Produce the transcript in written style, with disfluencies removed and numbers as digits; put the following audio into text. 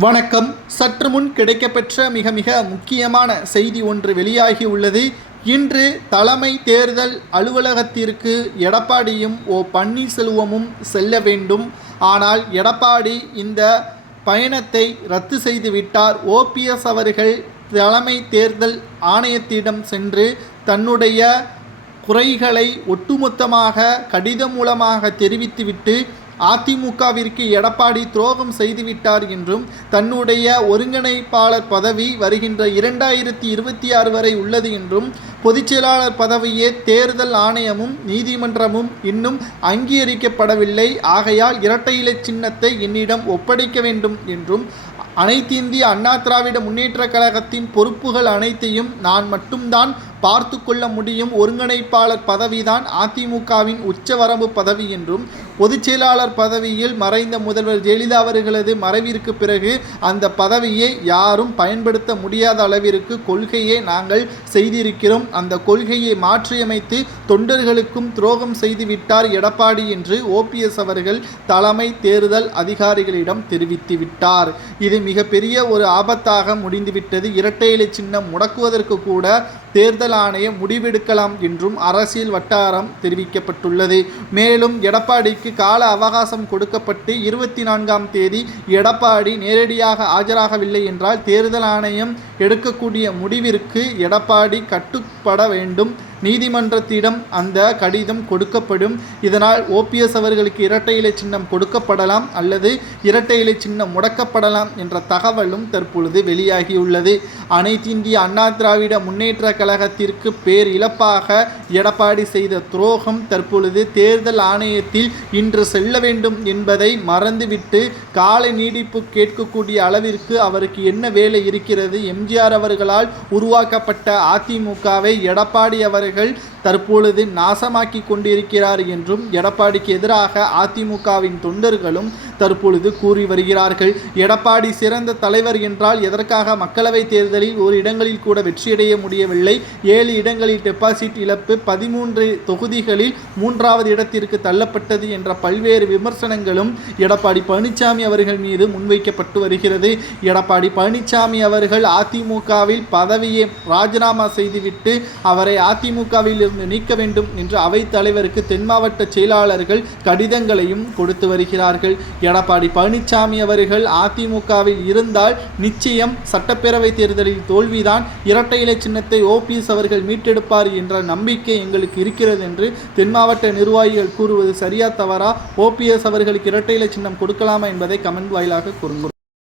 வணக்கம். சற்று முன் கிடைக்கப்பெற்ற மிக மிக முக்கியமான செய்தி ஒன்று வெளியாகி உள்ளது. இன்று தலைமை தேர்தல் அலுவலகத்திற்கு எடப்பாடியும் பன்னீர்செல்வமும் செல்ல வேண்டும். ஆனால் எடப்பாடி இந்த பயணத்தை ரத்து செய்துவிட்டார். ஓபிஎஸ் அவர்கள் தலைமை தேர்தல் ஆணையத்திடம் சென்று தன்னுடைய குறைகளை ஒட்டுமொத்தமாக கடிதம் மூலமாக தெரிவித்துவிட்டு அதிமுகவிற்கு எடப்பாடி துரோகம் செய்துவிட்டார் என்றும் தன்னுடைய ஒருங்கிணைப்பாளர் பதவி வருகின்ற 2026 வரை உள்ளது என்றும் பொதுச்செயலாளர் பதவியே தேர்தல் ஆணையமும் நீதிமன்றமும் இன்னும் அங்கீகரிக்கப்படவில்லை, ஆகையால் இரட்டை இலை சின்னத்தை என்னிடம் ஒப்படைக்க வேண்டும் என்றும் அனைத்து இந்திய அண்ணா திராவிட முன்னேற்ற கழகத்தின் பொறுப்புகள் அனைத்தையும் நான் மட்டும்தான் பார்த்து கொள்ள முடியும், ஒருங்கிணைப்பாளர் பதவிதான் அதிமுகவின் உச்சவரம்பு பதவி என்றும் பொதுச் செயலாளர் பதவியில் மறைந்த முதல்வர் ஜெயலலிதா அவர்களது மறைவிற்கு பிறகு அந்த பதவியை யாரும் பயன்படுத்த முடியாத அளவிற்கு கொள்கையை நாங்கள் செய்திருக்கிறோம், அந்த கொள்கையை மாற்றியமைத்து தொண்டர்களுக்கும் துரோகம் செய்துவிட்டார் எடப்பாடி என்று ஓபிஎஸ் அவர்கள் தலைமை தேர்தல் அதிகாரிகளிடம் தெரிவித்துவிட்டார். இது மிகப்பெரிய ஒரு ஆபத்தாக முடிந்துவிட்டது. இரட்டை இலை சின்னம் முடக்குவதற்கு கூட தேர்தல் ஆணையம் முடிவெடுக்கலாம் என்றும் அரசியல் வட்டாரம் தெரிவிக்கப்பட்டுள்ளது. மேலும் எடப்பாடிக்கு கால அவகாசம் கொடுக்கப்பட்டு 24ஆம் தேதி எடப்பாடி நேரடியாக ஆஜராகவில்லை என்றால் தேர்தல் ஆணையம் எடுக்கக்கூடிய முடிவிற்கு எடப்பாடி கட்டுப்பட வேண்டும். நீதிமன்றத்திடம் அந்த கடிதம் கொடுக்கப்படும். இதனால் ஓபிஎஸ் அவர்களுக்கு இரட்டை இலை சின்னம் கொடுக்கப்படலாம் அல்லது இரட்டை இலை சின்னம் முடக்கப்படலாம் என்ற தகவலும் தற்பொழுது வெளியாகியுள்ளது. அனைத்து இந்திய அண்ணா திராவிட முன்னேற்ற கழகத்திற்கு பேர் இழப்பாக எடப்பாடி செய்த துரோகம் தற்பொழுது தேர்தல் ஆணையத்தில் இன்று செல்ல வேண்டும் என்பதை மறந்துவிட்டு கால நீடிப்பு கேட்கக்கூடிய அளவிற்கு அவருக்கு என்ன வேலை இருக்கிறது? எம்ஜிஆர் அவர்களால் உருவாக்கப்பட்ட அதிமுகவை எடப்பாடி அவர்கள் தற்பொழுது நாசமாக்கி கொண்டிருக்கிறார் என்றும் எடப்பாடிக்கு எதிராக அதிமுகவின் தொண்டர்களும் தற்பொழுது கூறி வருகிறார்கள். எடப்பாடி சிறந்த தலைவர் என்றால் எதற்காக மக்களவை தேர்தலில் ஒரு இடங்களில் கூட வெற்றியடைய முடியவில்லை? 7 இடங்களில் டெபாசிட் இழப்பு, 13 தொகுதிகளில் 3வது இடத்திற்கு தள்ளப்பட்டது என்ற பல்வேறு விமர்சனங்களும் எடப்பாடி பழனிசாமி அவர்கள் மீது முன்வைக்கப்பட்டு வருகிறது. எடப்பாடி பழனிசாமி அவர்கள் அதிமுகவில் பதவியை ராஜினாமா செய்துவிட்டு அவரை அதிமுகவில் இருந்து நீக்க வேண்டும் என்று அவைத் தலைவருக்கு தென் மாவட்ட செயலாளர்கள் கடிதங்களையும் கொடுத்து வருகிறார்கள். எடப்பாடி பழனிசாமி அவர்கள் அதிமுகவில் இருந்தால் நிச்சயம் சட்டப்பேரவை தேர்தலில் தோல்விதான், இரட்டை இலை சின்னத்தை ஓபிஎஸ் அவர்கள் மீட்டெடுப்பார் என்ற நம்பிக்கை எங்களுக்கு இருக்கிறது என்று தென் மாவட்ட நிர்வாகிகள் கூறுவது சரியா தவறா? ஓபிஎஸ் அவர்களுக்கு இரட்டை இலை சின்னம் கொடுக்கலாமா என்பதை கமெண்ட் வாயிலாக கூறுங்கள்.